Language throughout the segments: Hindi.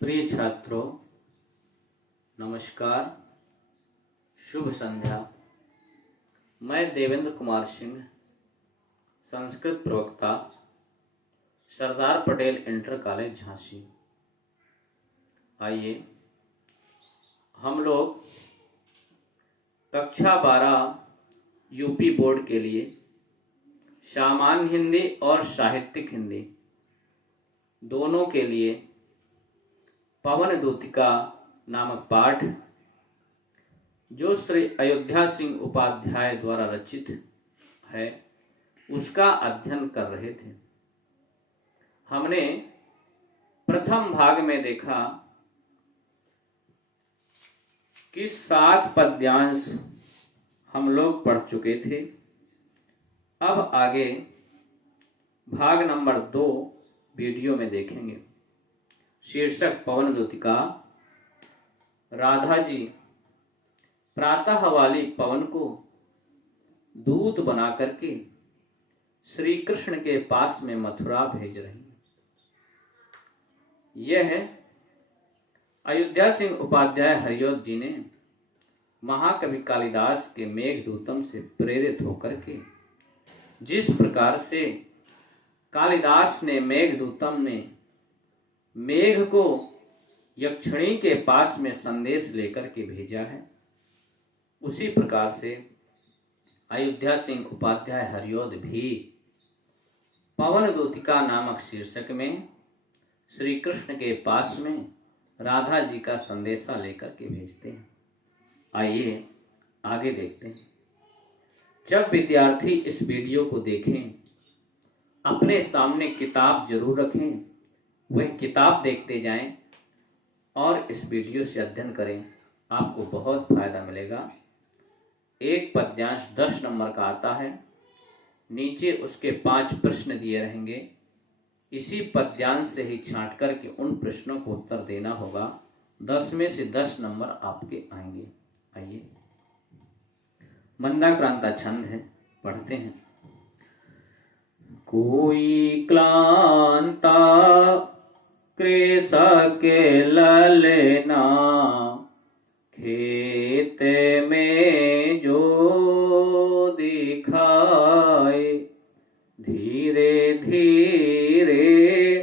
प्रिय छात्रों, नमस्कार, शुभ संध्या। मैं देवेंद्र कुमार सिंह, संस्कृत प्रवक्ता, सरदार पटेल इंटर कॉलेज झांसी। आइए हम लोग कक्षा 12 यूपी बोर्ड के लिए सामान्य हिंदी और साहित्यिक हिंदी दोनों के लिए पवन दूतिका नामक पाठ, जो श्री अयोध्या सिंह उपाध्याय द्वारा रचित है, उसका अध्ययन कर रहे थे। हमने प्रथम भाग में देखा कि 7 पद्यांश हम लोग पढ़ चुके थे। अब आगे भाग नंबर 2 वीडियो में देखेंगे। शीर्षक पवन दूतिका। राधा जी प्रातः वाली पवन को दूत बना करके श्री कृष्ण के पास में मथुरा भेज रही हैं। यह अयोध्या सिंह उपाध्याय हरिऔध जी ने महाकवि कालिदास के मेघदूतम से प्रेरित होकर के जिस प्रकार से कालिदास ने मेघदूतम में मेघ को यक्षिणी के पास में संदेश लेकर के भेजा है, उसी प्रकार से अयोध्या सिंह उपाध्याय हरिऔध भी पवन दूतिका नामक शीर्षक में श्री कृष्ण के पास में राधा जी का संदेशा लेकर के भेजते हैं। आइए आगे देखते हैं। जब विद्यार्थी इस वीडियो को देखें, अपने सामने किताब जरूर रखें, वह किताब देखते जाएं और इस वीडियो से अध्ययन करें। आपको बहुत फायदा मिलेगा। एक पद्यांश 10 नंबर का आता है, नीचे उसके 5 प्रश्न दिए रहेंगे। इसी पद्यांश से ही छांट करके उन प्रश्नों को उत्तर देना होगा। 10 में से 10 नंबर आपके आएंगे। आइए, मंदाक्रांता छंद है, पढ़ते हैं। कोई क्लांता कृषक ललना, खेत में जो दिखाए, धीरे धीरे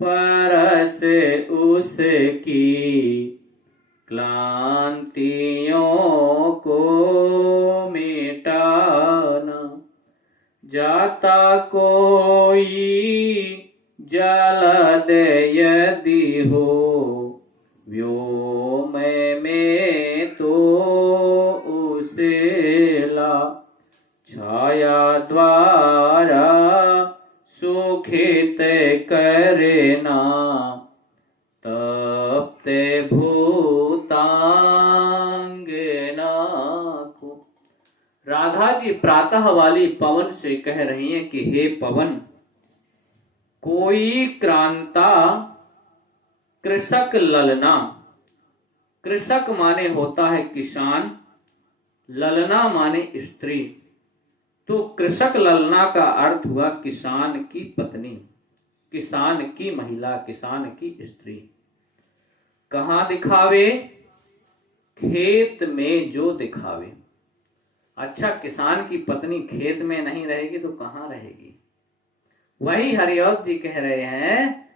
परस उसकी, क्लांतियों को मिटाना। जाता कोई जलद यदि हो, व्योम में तो उसे ला, छाया द्वारा सुखित करना, तप्ते भूतांगना को। राधा जी प्रातः वाली पवन से कह रही हैं कि हे पवन, कोई क्रांता कृषक ललना। कृषक माने होता है किसान, ललना माने स्त्री। तो कृषक ललना का अर्थ हुआ किसान की पत्नी, किसान की महिला, किसान की स्त्री। कहां दिखावे? खेत में जो दिखावे। अच्छा, किसान की पत्नी खेत में नहीं रहेगी तो कहां रहेगी? वही हरिऔध जी कह रहे हैं,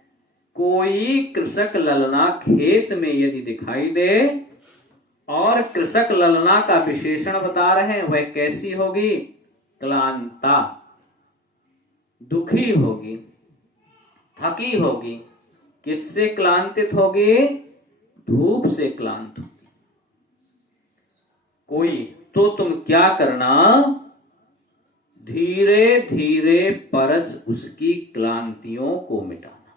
कोई कृषक ललना खेत में यदि दिखाई दे, और कृषक ललना का विशेषण बता रहे हैं, वह कैसी होगी? क्लांता, दुखी होगी, थकी होगी। किससे क्लांतित होगी? धूप से क्लांत होगी। कोई तो तुम क्या करना? धीरे धीरे परस उसकी क्लांतियों को मिटाना।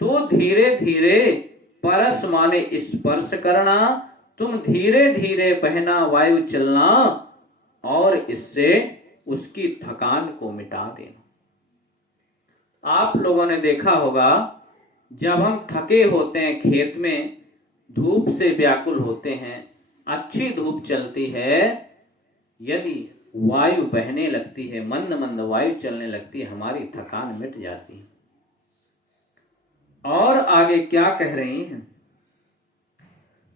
तो धीरे धीरे परस माने स्पर्श करना। तुम धीरे धीरे बहना वायु चलना और इससे उसकी थकान को मिटा देना। आप लोगों ने देखा होगा, जब हम थके होते हैं, खेत में धूप से व्याकुल होते हैं, अच्छी धूप चलती है, यदि वायु बहने लगती है, मंद मंद वायु चलने लगती है, हमारी थकान मिट जाती है। और आगे आगे क्या कह रही हैं?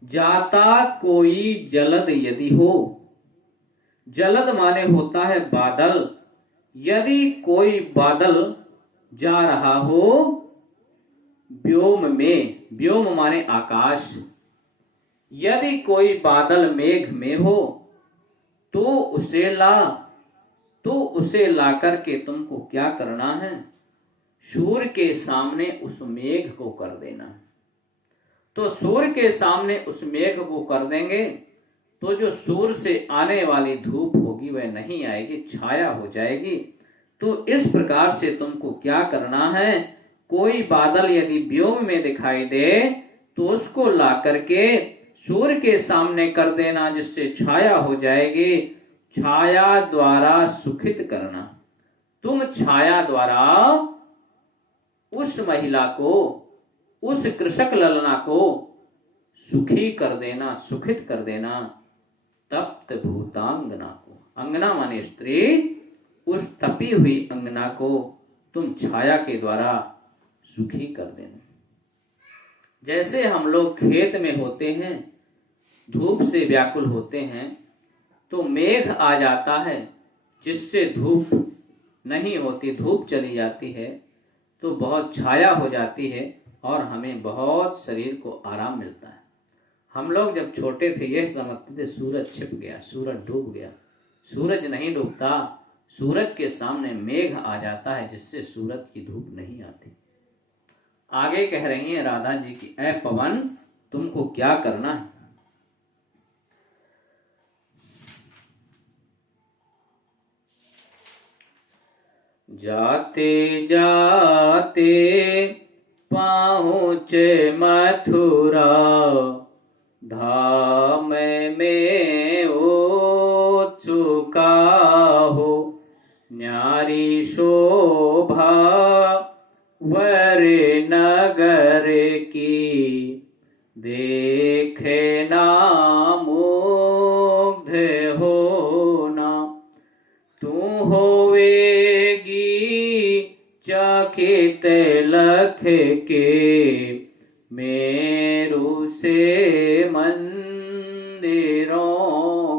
जाता कोई जलद यदि हो, जलद माने होता है बादल, यदि कोई बादल जा रहा हो व्योम में, व्योम माने आकाश, यदि कोई बादल मेघ में हो तो उसे ला करके तुमको क्या करना है? सूर्य के सामने उस मेघ को कर देना। तो सूर्य के सामने उस मेघ को कर देंगे तो जो सूर्य से आने वाली धूप होगी वह नहीं आएगी, छाया हो जाएगी। तो इस प्रकार से तुमको क्या करना है? कोई बादल यदि व्योम में दिखाई दे तो उसको ला करके सूर्य के सामने कर देना, जिससे छाया हो जाएगी। छाया द्वारा सुखित करना, तुम छाया द्वारा उस महिला को, उस कृषक ललना को सुखी कर देना, सुखित कर देना। तप्त भूतांगना को, अंगना माने स्त्री, उस तपी हुई अंगना को तुम छाया के द्वारा सुखी कर देना। जैसे हम लोग खेत में होते हैं, धूप से व्याकुल होते हैं, तो मेघ आ जाता है जिससे धूप नहीं होती, धूप चली जाती है तो बहुत छाया हो जाती है और हमें बहुत शरीर को आराम मिलता है। हम लोग जब छोटे थे यह समझते थे सूरज छिप गया, सूरज डूब गया। सूरज नहीं डूबता, सूरज के सामने मेघ आ जाता है जिससे सूरज की धूप नहीं आती। आगे कह रही हैं राधा जी की, ऐ पवन तुमको क्या करना है? जाते जाते पहुँचे मथुरा, धाम में उत्सुका हो, न्यारी शोभा वर नगर की, देखे ना मुग्ध होना, तू होवेगी चकित लख के, मेरु से मंदिरों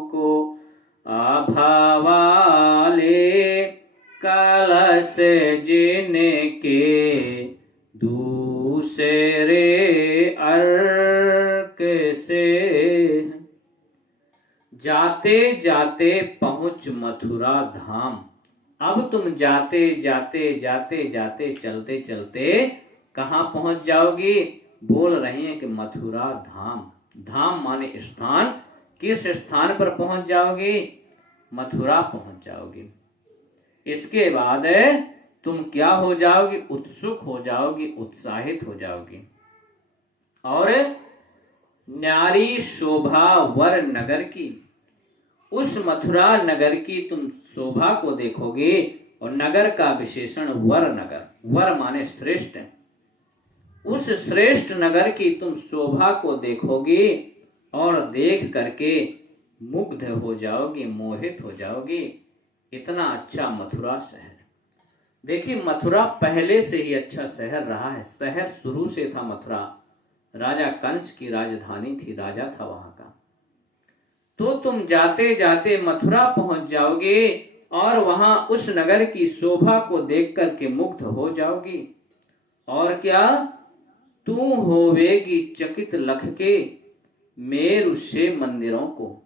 को, आभा वाले कलश जिनके, दूसरे अर्क से। जाते जाते पहुंच मथुरा धाम। अब तुम जाते जाते जाते जाते चलते चलते कहाँ पहुंच जाओगी? बोल रही हैं कि मथुरा धाम। धाम माने स्थान, किस स्थान पर पहुंच जाओगी? मथुरा पहुंच जाओगी। इसके बाद तुम क्या हो जाओगी? उत्सुक हो जाओगी, उत्साहित हो जाओगी। और न्यारी शोभा वर नगर की, उस मथुरा नगर की तुम शोभा को देखोगे। और नगर का विशेषण वर नगर, वर माने श्रेष्ठ। उस श्रेष्ठ नगर की तुम शोभा को देखोगे और देख करके मुग्ध हो जाओगी, मोहित हो जाओगी। इतना अच्छा मथुरा शहर। देखिए मथुरा पहले से ही अच्छा शहर रहा है। शहर शुरू से था मथुरा, राजा कंस की राजधानी थी, राजा था वहां का। तो तुम जाते जाते मथुरा पहुंच जाओगे और वहां उस नगर की शोभा को देख करके मुग्ध हो जाओगी। और क्या? तू होवेगी चकित लख के, मेरु से मंदिरों को।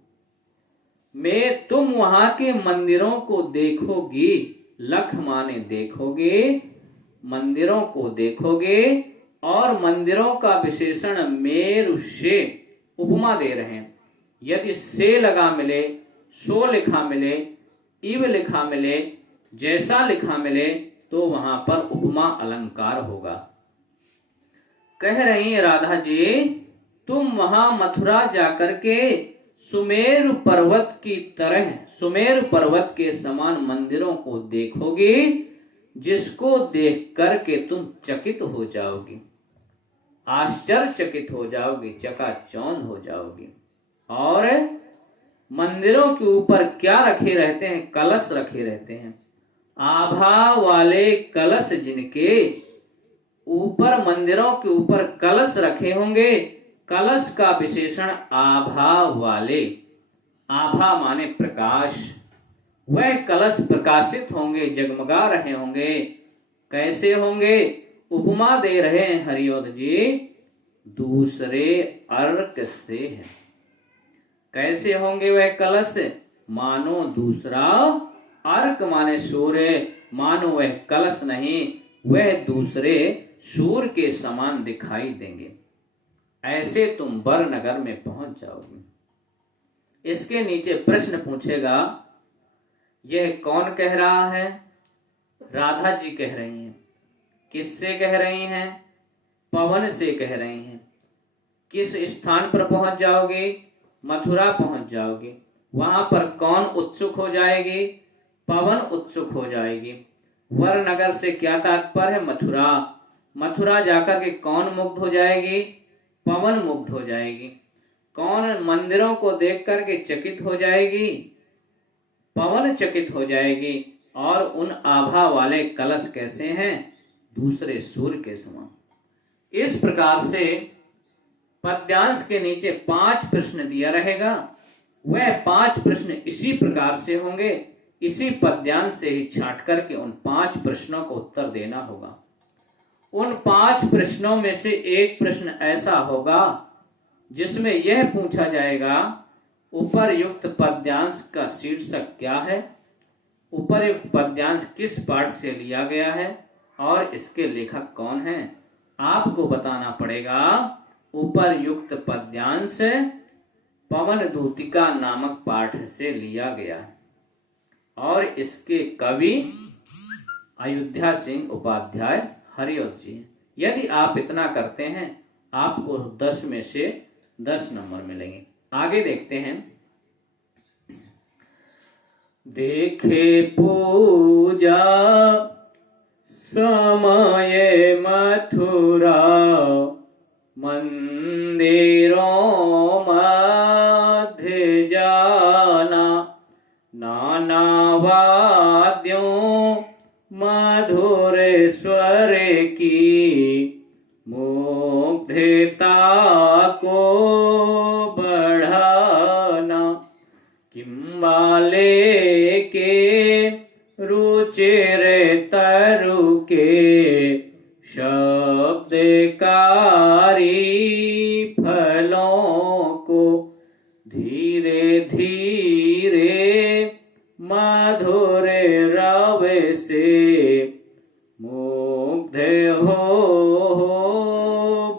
तुम वहां के मंदिरों को देखोगी। लख माने देखोगे, मंदिरों को देखोगे। और मंदिरों का विशेषण मेरु से उपमा दे रहे हैं। यदि से लगा मिले, सो लिखा मिले, इव लिखा मिले, जैसा लिखा मिले तो वहां पर उपमा अलंकार होगा। कह रही है राधा जी, तुम वहां मथुरा जाकर के सुमेरु पर्वत की तरह, सुमेरु पर्वत के समान मंदिरों को देखोगे, जिसको देख करके तुम चकित हो जाओगी, आश्चर्यचकित हो जाओगी, चकाचौंध हो जाओगी। और मंदिरों के ऊपर क्या रखे रहते हैं? कलश रखे रहते हैं। आभा वाले कलश जिनके, ऊपर मंदिरों के ऊपर कलश रखे होंगे। कलश का विशेषण आभा वाले। आभा माने प्रकाश। वह कलश प्रकाशित होंगे, जगमगा रहे होंगे। कैसे होंगे? उपमा दे रहे हैं हरियोध जी, दूसरे अर्क से है। कैसे होंगे वह कलश? मानो दूसरा अर्क माने सूर्य, मानो वह कलश नहीं, वह दूसरे सूर्य के समान दिखाई देंगे। ऐसे तुम बरनगर में पहुंच जाओगे। इसके नीचे प्रश्न पूछेगा, यह कौन कह रहा है? राधा जी कह रही हैं। किससे कह रही हैं? पवन से कह रही हैं। किस स्थान पर पहुंच जाओगे? मथुरा पहुंच जाओगे। वहां पर कौन उत्सुक हो जाएगी? पवन उत्सुक हो जाएगी। वरनगर से क्या तात्पर्य है? मथुरा। मथुरा जाकर के कौन मुग्ध हो जाएगी? पवन मुग्ध हो जाएगी। कौन मंदिरों को देख करके चकित हो जाएगी? पवन चकित हो जाएगी। और उन आभा वाले कलश कैसे हैं? दूसरे सूर्य के समान। इस प्रकार से पद्यांश के नीचे 5 प्रश्न दिया रहेगा। वह 5 प्रश्न इसी प्रकार से होंगे। इसी पद्यांश से ही छांट करके उन 5 प्रश्नों को उत्तर देना होगा। उन 5 प्रश्नों में से एक प्रश्न ऐसा होगा जिसमें यह पूछा जाएगा, उपर्युक्त पद्यांश का शीर्षक क्या है? उपर्युक्त पद्यांश किस पाठ से लिया गया है और इसके लेखक कौन हैं? आपको बताना पड़ेगा। उपर्युक्त पद्यांश पवन दूतिका नामक पाठ से लिया गया है और इसके कवि अयोध्या सिंह उपाध्याय हरियोध जी। यदि आप इतना करते हैं आपको 10 में से 10 नंबर मिलेंगे। आगे देखते हैं। देखे पूजा समय मथुरा, मंदिरों मध्य जाना, नाना वाद्यों मधुर स्वर की, मुग्धता को बढ़ाना, किम्बाले के रुचिर तरु के, शब्दकारी फलों को, धीरे धीरे मधुर रव से, मुग्ध हो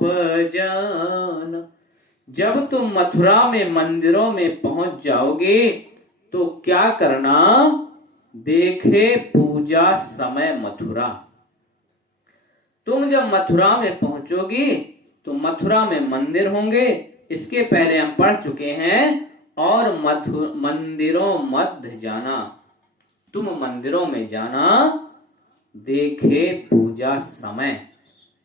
बजाना। जब तुम मथुरा में मंदिरों में पहुंच जाओगे तो क्या करना? देखे पूजा समय मथुरा। तुम जब मथुरा में पहुंचोगी तो मथुरा में मंदिर होंगे। इसके पहले हम पढ़ चुके हैं। और मंदिरों मध्य जाना, तुम मंदिरों में जाना। देखे पूजा समय,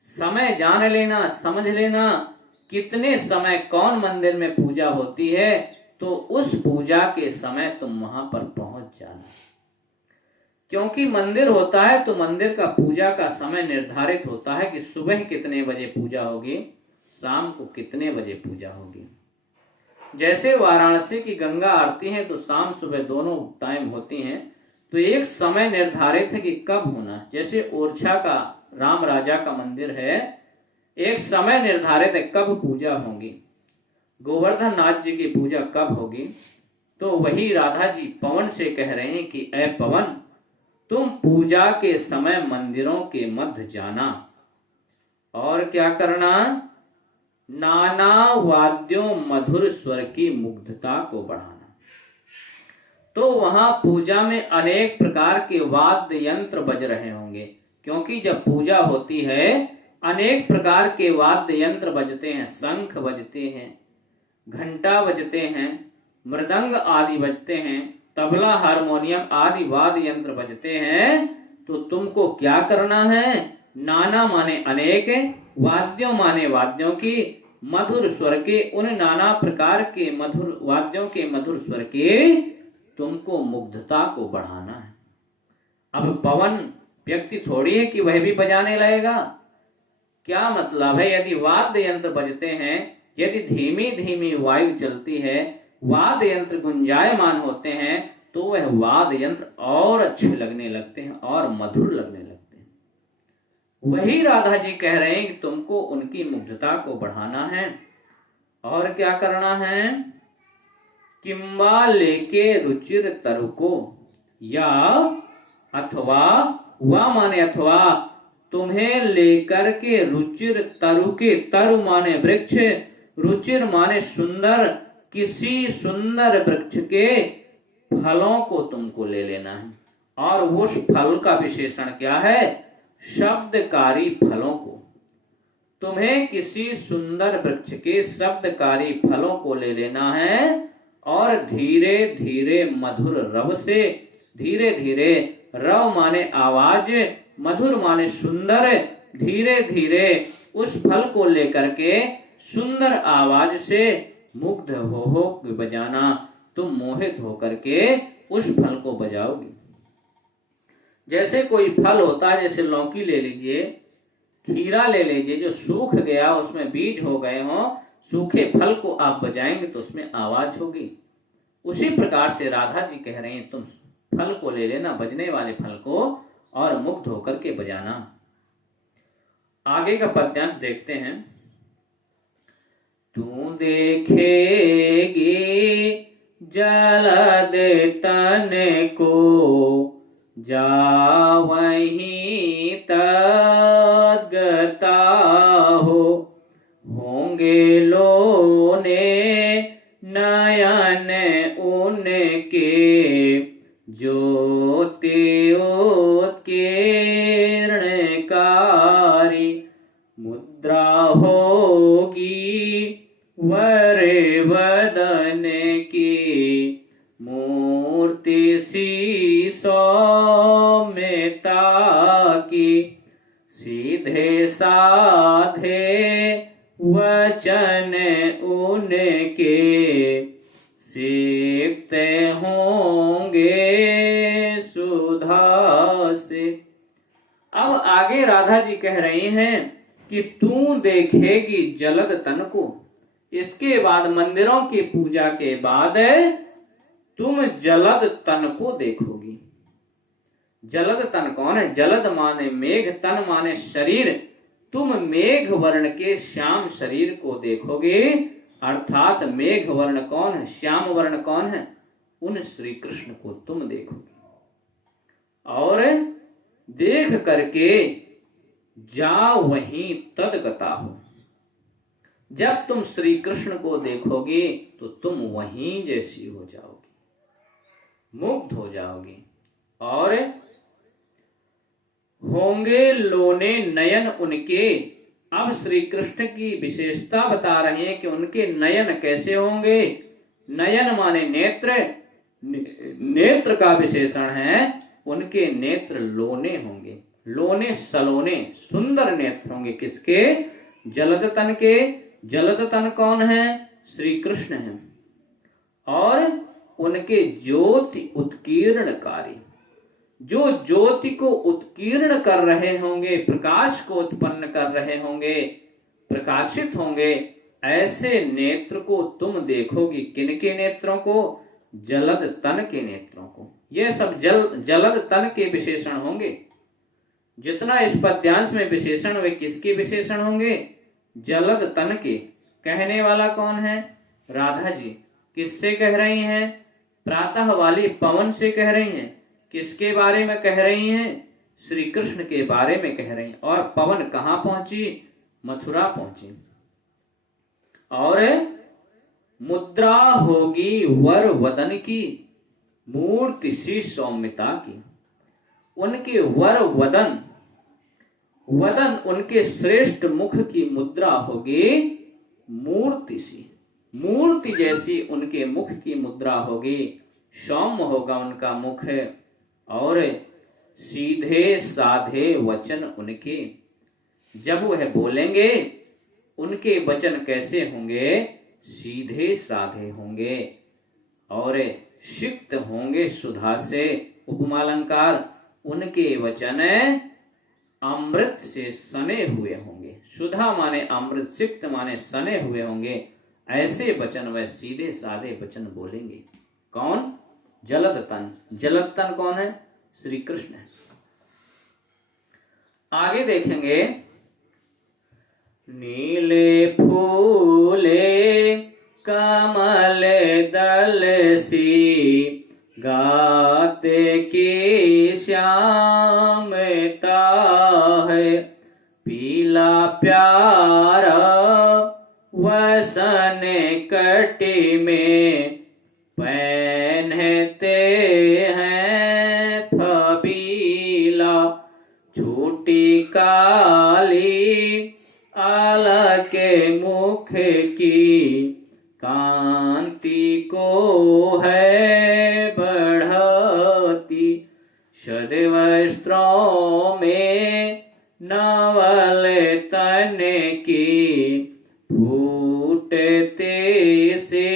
समय जान लेना, समझ लेना कितने समय कौन मंदिर में पूजा होती है, तो उस पूजा के समय तुम वहां पर पहुंच जाना। क्योंकि मंदिर होता है तो मंदिर का पूजा का समय निर्धारित होता है कि सुबह कितने बजे पूजा होगी, शाम को कितने बजे पूजा होगी। जैसे वाराणसी की गंगा आरती है तो शाम सुबह दोनों टाइम होती हैं, तो एक समय निर्धारित है कि कब होना है। जैसे ओरछा का राम राजा का मंदिर है, एक समय निर्धारित है कब पूजा होगी। गोवर्धन नाथ जी की पूजा कब होगी। तो वही राधा जी पवन से कह रहे हैं कि ऐ पवन, तुम पूजा के समय मंदिरों के मध्य जाना और क्या करना? नाना वाद्यों मधुर स्वर की मुग्धता को बढ़ाना। तो वहां पूजा में अनेक प्रकार के वाद्य यंत्र बज रहे होंगे, क्योंकि जब पूजा होती है अनेक प्रकार के वाद्य यंत्र बजते हैं। शंख बजते हैं, घंटा बजते हैं, मृदंग आदि बजते हैं, तबला हारमोनियम आदि वाद्य यंत्र बजते हैं। तो तुमको क्या करना है? नाना माने अनेक, वाद्यों माने वाद्यों की, मधुर स्वर के, उन नाना प्रकार के मधुर वाद्यों के मधुर स्वर के तुमको मुग्धता को बढ़ाना है। अब पवन व्यक्ति थोड़ी है कि वह भी बजाने लगेगा। क्या मतलब है? यदि वाद्य यंत्र बजते हैं, यदि धीमी धीमी वायु चलती है, वाद्य यंत्र गुंजायमान होते हैं, तो वह वाद्य यंत्र और अच्छे लगने लगते हैं और मधुर लगने लगते हैं। वही राधा जी कह रहे हैं कि तुमको उनकी मुग्धता को बढ़ाना है। और क्या करना है? किम्बा लेके रुचिर तरु को, या अथवा, वा माने अथवा, तुम्हें लेकर के रुचिर तरु के, तरु माने वृक्ष, रुचिर माने सुंदर, किसी सुंदर वृक्ष के फलों को तुमको ले लेना है। और उस फल का विशेषण क्या है? शब्दकारी फलों को। तुम्हें किसी सुंदर वृक्ष के शब्दकारी फलों को ले लेना है और धीरे धीरे मधुर रव से, धीरे धीरे, रव माने आवाज, मधुर माने सुंदर, धीरे धीरे उस फल को लेकर के सुंदर आवाज से मुग्ध हो बजाना। तुम मोहित होकर के उस फल को बजाओगे। जैसे कोई फल होता है, जैसे लौकी ले लीजिए, खीरा ले लीजिए, जो सूख गया, उसमें बीज हो गए हों, सूखे फल को आप बजाएंगे तो उसमें आवाज होगी। उसी प्रकार से राधा जी कह रहे हैं, तुम फल को ले लेना, बजने वाले फल को, और मुग्ध होकर के बजाना। आगे का पद्यांश देखते हैं। तू देखेगी जलद तन को, जा वहीं तद्गता हो, होंगे लोने नयन उनके, ज्योति उत्कीर्णकारी, मुद्रा होगी वर वदन की, मूर्ति सी सौम्यता की, सीधे साधे वचन उनके, सीखते होंगे सुधा से। अब आगे राधा जी कह रही हैं कि तू देखेगी जलद तन को। इसके बाद मंदिरों की पूजा के बाद तुम जलद तन को देखोगी। जलद तन कौन है? जलद माने मेघ, तन माने शरीर। तुम मेघ वर्ण के श्याम शरीर को देखोगे। अर्थात मेघ वर्ण कौन है? श्याम वर्ण कौन है? उन श्री कृष्ण को तुम देखोगे। और देख करके जा वहीं तदगता हो। जब तुम श्री कृष्ण को देखोगे तो तुम वहीं जैसी हो जाओगी, मुग्ध हो जाओगी। और होंगे लोने नयन उनके। अब श्री कृष्ण की विशेषता बता रहे हैं कि उनके नयन कैसे होंगे। नयन माने नेत्र, नेत्र का विशेषण है। उनके नेत्र लोने होंगे। लोने सलोने, सुंदर नेत्र होंगे। किसके? जलद तन के। जलद तन कौन है? श्री कृष्ण है। और उनके ज्योति उत्कीर्णकारी, जो ज्योति को उत्कीर्ण कर रहे होंगे, प्रकाश को उत्पन्न कर रहे होंगे, प्रकाशित होंगे, ऐसे नेत्र को तुम देखोगी। किनके नेत्रों को? जलद तन के नेत्रों को। ये सब जलद तन के विशेषण होंगे। जितना इस पद्यांश में विशेषण, वे किसके विशेषण होंगे? जलद तन के। कहने वाला कौन है? राधा जी। किससे कह रही हैं? प्रातः वाली पवन से कह रही हैं। किसके बारे में कह रही हैं? श्री कृष्ण के बारे में कह रही हैं। और पवन कहां पहुंची? मथुरा पहुंची। और मुद्रा होगी वर वदन की, मूर्ति सी सौम्यता की। उनके वर वदन, वदन उनके श्रेष्ठ मुख की मुद्रा होगी मूर्ति सी, मूर्ति जैसी उनके मुख की मुद्रा होगी। सौम्य होगा उनका मुख। और सीधे साधे वचन उनके। जब वह बोलेंगे उनके वचन कैसे होंगे? सीधे साधे होंगे और सिक्त होंगे सुधा से। उपमालंकार, उनके वचन अमृत से सने हुए होंगे। सुधा माने अमृत, सिक्त माने सने हुए होंगे। ऐसे वचन वह सीधे साधे वचन बोलेंगे। कौन? जलद तन। जलद तन कौन है? श्री कृष्ण है। आगे देखेंगे, नीले फूले कमल दल सी, गाते की श्यामता है। पीला प्यारा वसन कटी में, पहनते हैं फबीला। छोटी काली आला के मुख की, कांति को है बढ़ाती। शद वस्त्रों में नवल तन की, फूटते से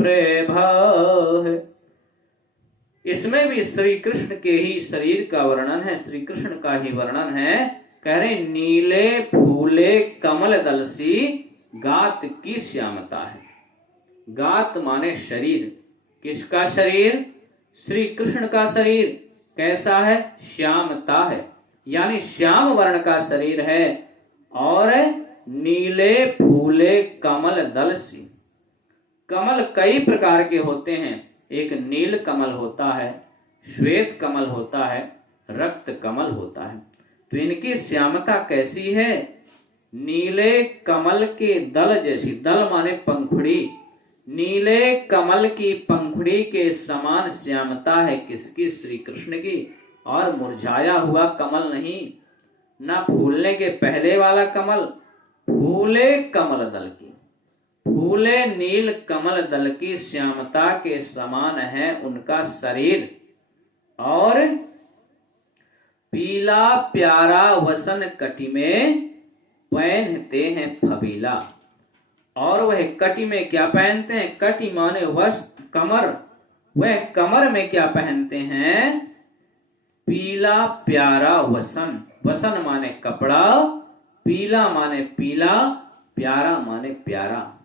प्रभा है। इसमें भी श्री कृष्ण के ही शरीर का वर्णन है, श्री कृष्ण का ही वर्णन है। कह रहे नीले फूले कमल दल सी, गात की श्यामता है। गात माने शरीर। किसका शरीर? श्री कृष्ण का शरीर। कैसा है? श्यामता है, यानी श्याम वर्ण का शरीर है। और नीले फूले कमल दल सी। कमल कई प्रकार के होते हैं। एक नील कमल होता है, श्वेत कमल होता है, रक्त कमल होता है। तो इनकी श्यामता कैसी है? नीले कमल के दल जैसी। दल माने पंखुड़ी। नीले कमल की पंखुड़ी के समान श्यामता है। किसकी? श्री कृष्ण की। और मुरझाया हुआ कमल नहीं, ना फूलने के पहले वाला कमल, फूले कमल दल की। फूले नील कमल दल की श्यामता के समान है उनका शरीर। और पीला प्यारा वसन कटी में, पहनते हैं फबीला। और वह कटी में क्या पहनते हैं? कटी माने वस्त्र, कमर। वह कमर में क्या पहनते हैं? पीला प्यारा वसन। वसन माने कपड़ा, पीला माने पीला, प्यारा माने प्यारा।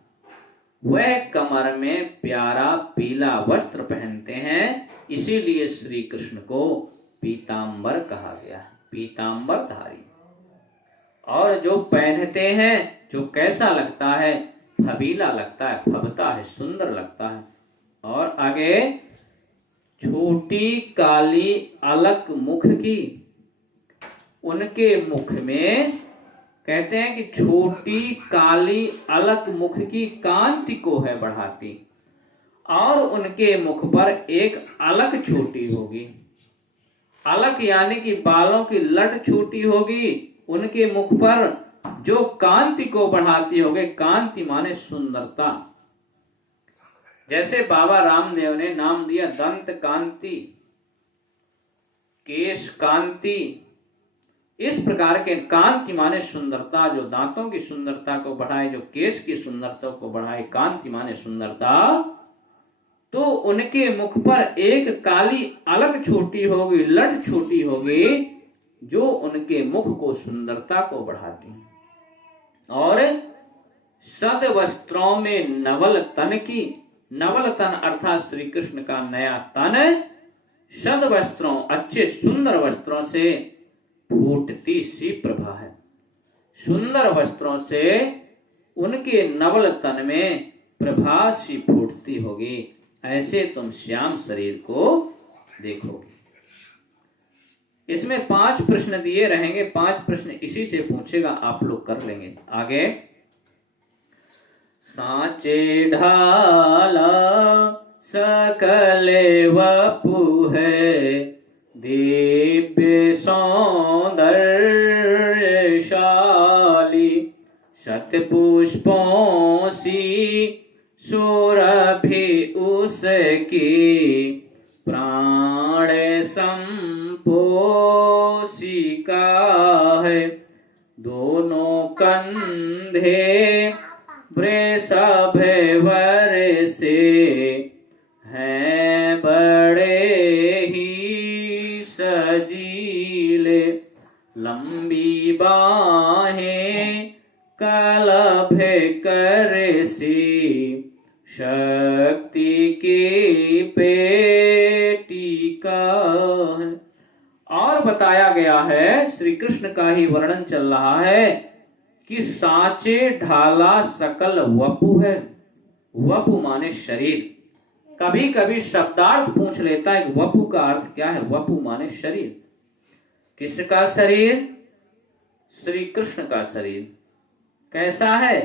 वह कमर में प्यारा पीला वस्त्र पहनते हैं, इसीलिए श्री कृष्ण को पीतांबर कहा गया है, पीतांबर धारी। और जो पहनते हैं, जो कैसा लगता है? फबीला लगता है, फबता है, सुंदर लगता है। और आगे, छोटी काली अलक मुख की। उनके मुख में कहते हैं कि छोटी काली अलक मुख की कांति को है बढ़ाती। और उनके मुख पर एक अलक छोटी होगी। अलक यानी कि बालों की लट छोटी होगी उनके मुख पर, जो कांति को बढ़ाती होगी। कांति माने सुंदरता। जैसे बाबा रामदेव ने नाम दिया दंत कांति, केश कांति। इस प्रकार के कांति माने सुंदरता, जो दांतों की सुंदरता को बढ़ाए, जो केश की सुंदरता को बढ़ाए। कांति माने सुंदरता। तो उनके मुख पर एक काली अलग छोटी होगी, लट छोटी होगी, जो उनके मुख को सुंदरता को बढ़ाती है। और सद वस्त्रों में नवल तन की। नवल तन अर्थात श्री कृष्ण का नया तन, सद वस्त्रों अच्छे सुंदर वस्त्रों से फूटती सी प्रभा है। सुंदर वस्त्रों से उनके नवल तन में प्रभा सी फूटती होगी। ऐसे तुम श्याम शरीर को देखोगे। इसमें 5 प्रश्न दिए रहेंगे, 5 प्रश्न इसी से पूछेगा, आप लोग कर लेंगे। आगे, साचे ढाला सकल वपु है, दिव्य सौंदर्यशाली। शतपुष्पों सी सुरभि उसकी, प्राण संपोषिका है। दोनों कंधे वृषभ वर से, हैं बड़े ही सजीले। लंबे अभय करे सी शक्ति की पेटी का है। और बताया गया है, श्री कृष्ण का ही वर्णन चल रहा है कि साचे ढाला सकल वपु है। वपु माने शरीर। कभी कभी शब्दार्थ पूछ लेता है वपु का अर्थ क्या है। वपु माने शरीर। किसका शरीर? श्री कृष्ण का शरीर। कैसा है?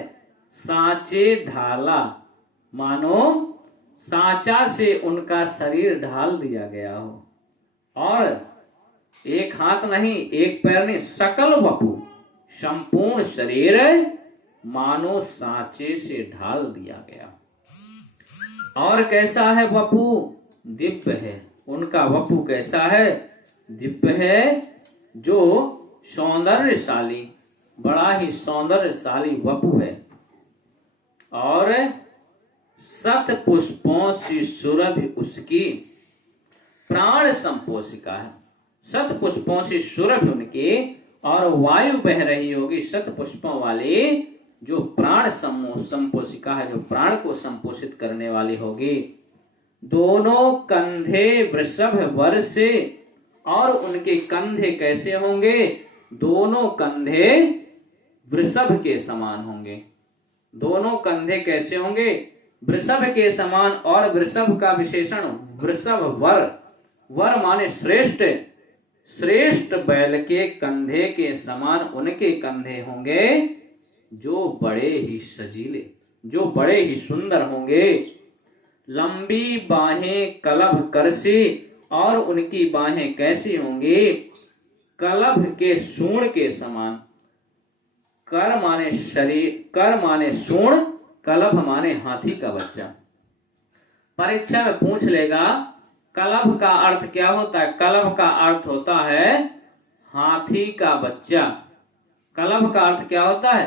साचे ढाला, मानो साचा से उनका शरीर ढाल दिया गया हो। और एक हाथ नहीं, एक पैर नहीं, सकल वपु, संपूर्ण शरीर मानो साचे से ढाल दिया गया। और कैसा है वपु? दिव्य है। उनका वपु कैसा है? दिव्य है, जो सौंदर्यशाली, बड़ा ही सौंदर्यशाली वपु है। और शत पुष्पों से सुरभि उसकी प्राण संपोषिका है। शत पुष्पों से सुरभि उनकी, और वायु बह रही होगी शत पुष्पों वाली, जो प्राण संपोषिका है, जो प्राण को संपोषित करने वाली होगी। दोनों कंधे वृषभ वर से, और उनके कंधे कैसे होंगे? दोनों कंधे वृषभ के समान होंगे। दोनों कंधे कैसे होंगे? वृषभ के समान। और वृषभ का विशेषण वृषभ वर। वर माने श्रेष्ठ। श्रेष्ठ बैल के कंधे के समान उनके कंधे होंगे, जो बड़े ही सजीले, जो बड़े ही सुंदर होंगे। लंबी बाहें कलभ करसी, और उनकी बाहें कैसी होंगी? कलभ के सूंड के समान। कर माने शरीर, कर माने सूंड, कलभ माने हाथी का बच्चा। परीक्षा में पूछ लेगा कलभ का अर्थ क्या होता है। कलभ का अर्थ होता है हाथी का बच्चा। कलभ का अर्थ क्या होता है?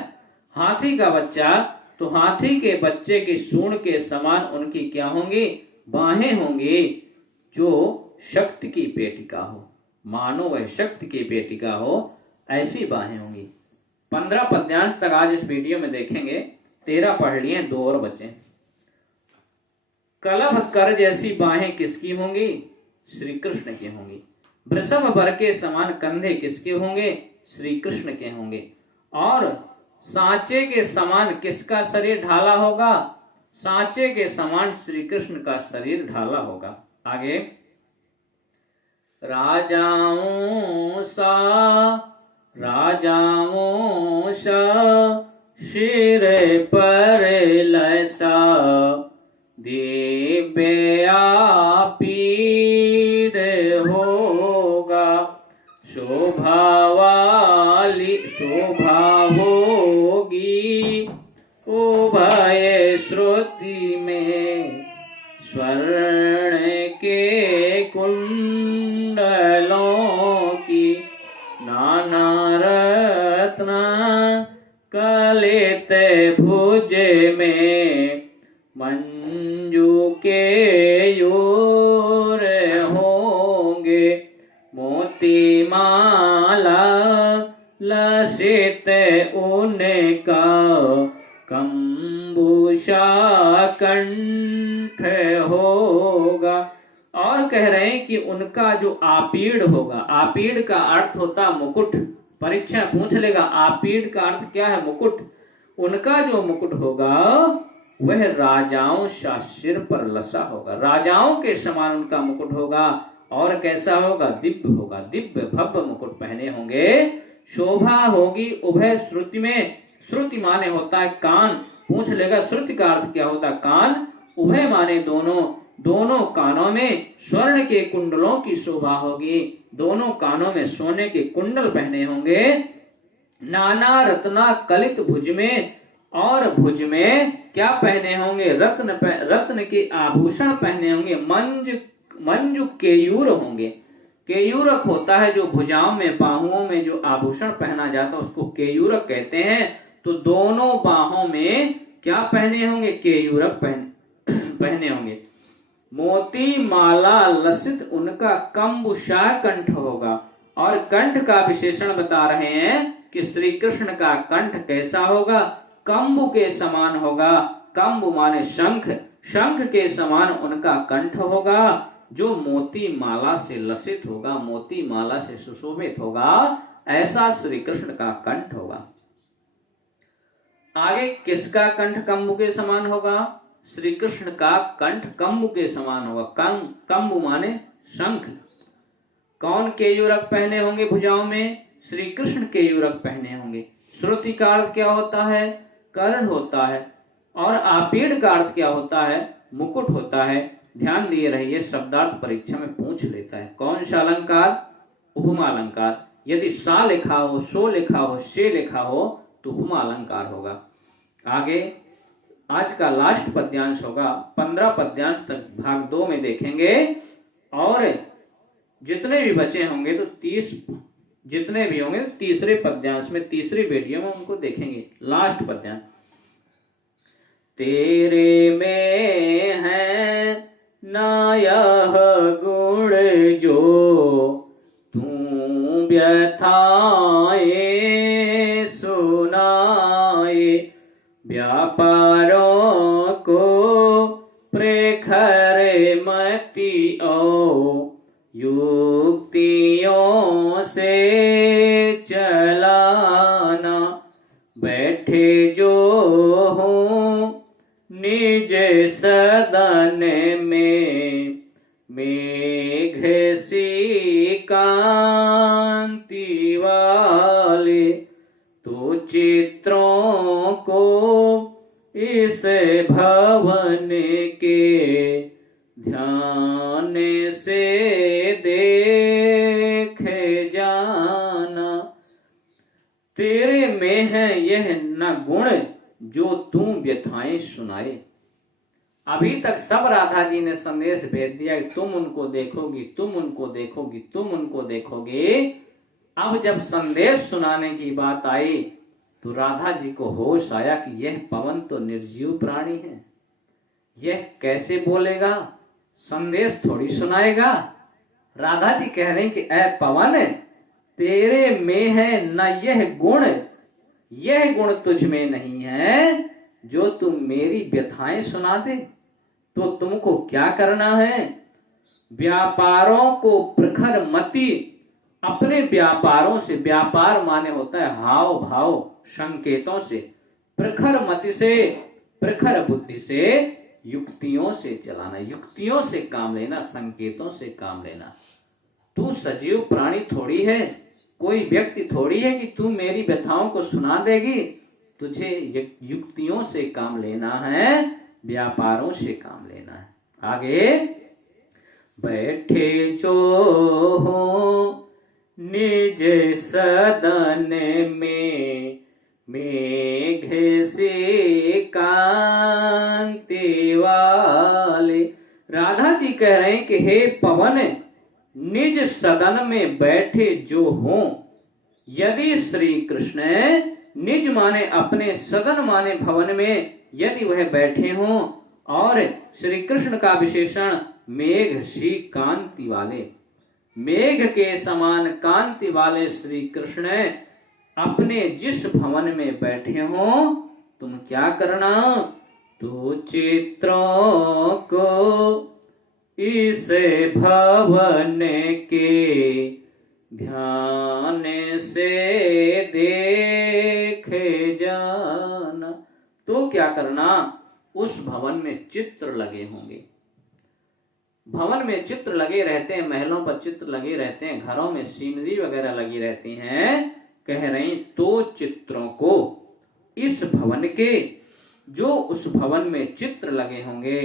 हाथी का बच्चा। तो हाथी के बच्चे की सूंड के समान उनकी क्या होंगी? बाहें होंगी, जो शक्ति की पेटिका हो, मानो वह शक्ति की पेटिका हो, ऐसी बाहें होंगी। 15 पद्यांश तक आज इस वीडियो में देखेंगे। 13 पढ़ लिए, 2 और बचे। कलभ कर जैसी बाहें किसकी होंगी? श्री कृष्ण की होंगी। वृषभ वर के समान कंधे किसके होंगे? श्री कृष्ण के होंगे। और सांचे के समान किसका शरीर ढाला होगा? सांचे के समान श्री कृष्ण का शरीर ढाला होगा। आगे, राजाओं सा शिर पर लसा, दिव्य पीर होगा। शोभा होगी उभय श्रुति में, स्वर्ण के कुंडलों की, नाना रत्न कलित भुज में, मंजू के यूर होंगे। मोती माला लसित उनका, कंबुशा कंठ होगा। और कह रहे हैं कि उनका जो आपीड़ होगा, आपीड़ का अर्थ होता मुकुट। परीक्षा पूछ लेगा आपीड़ का अर्थ क्या है? मुकुट। उनका जो मुकुट होगा वह राजाओं सा सिर पर लसा होगा। राजाओं के समान उनका मुकुट होगा। और कैसा होगा? दिव्य होगा। दिव्य भव्य मुकुट पहने होंगे। शोभा होगी उभय श्रुति में। श्रुति माने होता है कान। पूछ लेगा श्रुति का अर्थ क्या होता है? कान। उभय माने दोनों। दोनों कानों में स्वर्ण के कुंडलों की शोभा होगी। दोनों कानों में सोने के कुंडल पहने होंगे। नाना रत्ना कलित भुज में, और भुज में क्या पहने होंगे? रत्न के आभूषण पहने होंगे। मंजू केयूर होंगे। केयूरक होता है जो भुजाओं में, बाहुओं में जो आभूषण पहना जाता है उसको केयूरक कहते हैं। तो दोनों बाहों में क्या पहने होंगे? केयूरक पहने होंगे। मोती माला लसित उनका कंबुशा कंठ होगा। और कंठ का विशेषण बता रहे हैं कि श्री कृष्ण का कंठ कैसा होगा? कंबु के समान होगा। कंबु माने शंख, शंख के समान उनका कंठ होगा, जो मोती माला से लसित होगा, मोती माला से सुशोभित होगा, ऐसा श्री कृष्ण का कंठ होगा। आगे किसका कंठ कंबु के समान होगा? श्री कृष्ण का कंठ कंबु के समान होगा। कंबु माने शंख। कौन केयूरक पहने होंगे भुजाओं में? श्री कृष्ण केयूरक पहने होंगे। श्रुति का अर्थ क्या होता है? कर्ण होता है। और आपीड़ का अर्थ क्या होता है? मुकुट होता है। ध्यान दिए रहिए, शब्दार्थ परीक्षा में पूछ लेता है। कौन सा अलंकार? उपमा अलंकार। यदि सा लिखा हो, सो लिखा हो, से लिखा हो तो उपमा अलंकार होगा। आगे आज का लास्ट पद्यांश होगा। 15 पद्यांश तक भाग 2 में देखेंगे, और जितने भी बचे होंगे तो 30 जितने भी होंगे तीसरे पद्यांश में, तीसरी वीडियो में उनको देखेंगे। लास्ट पद्यांश। तेरे में है ना यह गुण जो तू व्यथाएं सुनाए, व्यापारों को प्रखर मति ओ युक्तियों से चलाना, बैठे जो हूँ निज सदन में, मेघ सी कांति वाले, तो चित्रों को इस भवन के ध्यान से देख जाना। तेरे में है यह न गुण जो तू व्यथाएं सुनाए। अभी तक सब राधा जी ने संदेश भेज दिया कि तुम उनको देखोगी, तुम उनको देखोगी, तुम उनको देखोगे। अब जब संदेश सुनाने की बात आई तो राधा जी को होश आया कि यह पवन तो निर्जीव प्राणी है, यह कैसे बोलेगा, संदेश थोड़ी सुनाएगा। राधा जी कह रहे कि ऐ पवन, तेरे में है न यह गुण तुझ में नहीं है जो तुम मेरी व्यथाएं सुना दे। तो तुमको क्या करना है? व्यापारों को प्रखर मति, अपने व्यापारों से, व्यापार माने होता है हाव भाव, संकेतों से, प्रखर मति से, प्रखर बुद्धि से, युक्तियों से चलाना, युक्तियों से काम लेना, संकेतों से काम लेना। तू सजीव प्राणी थोड़ी है, कोई व्यक्ति थोड़ी है कि तू मेरी व्यथाओं को सुना देगी। तुझे युक्तियों से काम लेना है, व्यापारों से काम लेना है। आगे, बैठे जो हो निज सदन में, मेघ से कांति वाले। राधा जी कह रहे हैं कि हे पवन, निज सदन में बैठे जो हो। यदि श्री कृष्ण निज माने अपने, सदन माने भवन में यदि वह बैठे हों, और श्री कृष्ण का विशेषण मेघ सी कांति वाले, मेघ के समान कांति वाले श्री कृष्ण अपने जिस भवन में बैठे हों, तुम क्या करना? तो चित्रों को इस भवन के ध्यान से देख जाना। तो क्या करना? उस भवन में चित्र लगे होंगे। भवन में चित्र लगे रहते हैं, महलों पर चित्र लगे रहते हैं, घरों में सीनरी वगैरह लगी रहती हैं। कह रहे हैं तो चित्रों को, इस भवन के, जो उस भवन में चित्र लगे होंगे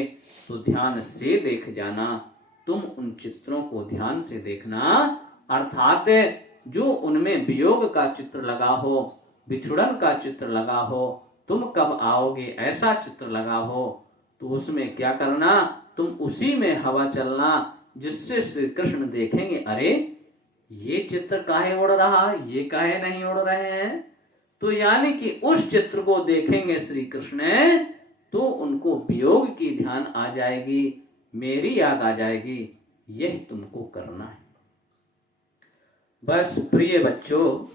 तो ध्यान से देख जाना। तुम उन चित्रों को ध्यान से देखना, अर्थात जो उनमें वियोग का चित्र लगा हो, बिछुड़न का चित्र लगा हो, तुम कब आओगे ऐसा चित्र लगा हो, तो उसमें क्या करना? तुम उसी में हवा चलना, जिससे श्री कृष्ण देखेंगे अरे ये चित्र काहे उड़ रहा, ये काहे नहीं उड़ रहे हैं। तो यानी कि उस चित्र को देखेंगे श्री कृष्ण तो उनको वियोग की ध्यान आ जाएगी, मेरी याद आ जाएगी। यह तुमको करना है। बस प्रिय बच्चों,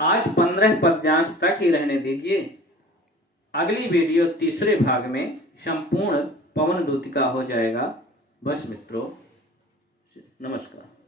आज 15 पद्यांश तक ही रहने दीजिए। अगली वीडियो तीसरे भाग में संपूर्ण पवन दूतिका हो जाएगा। बस मित्रों, नमस्कार।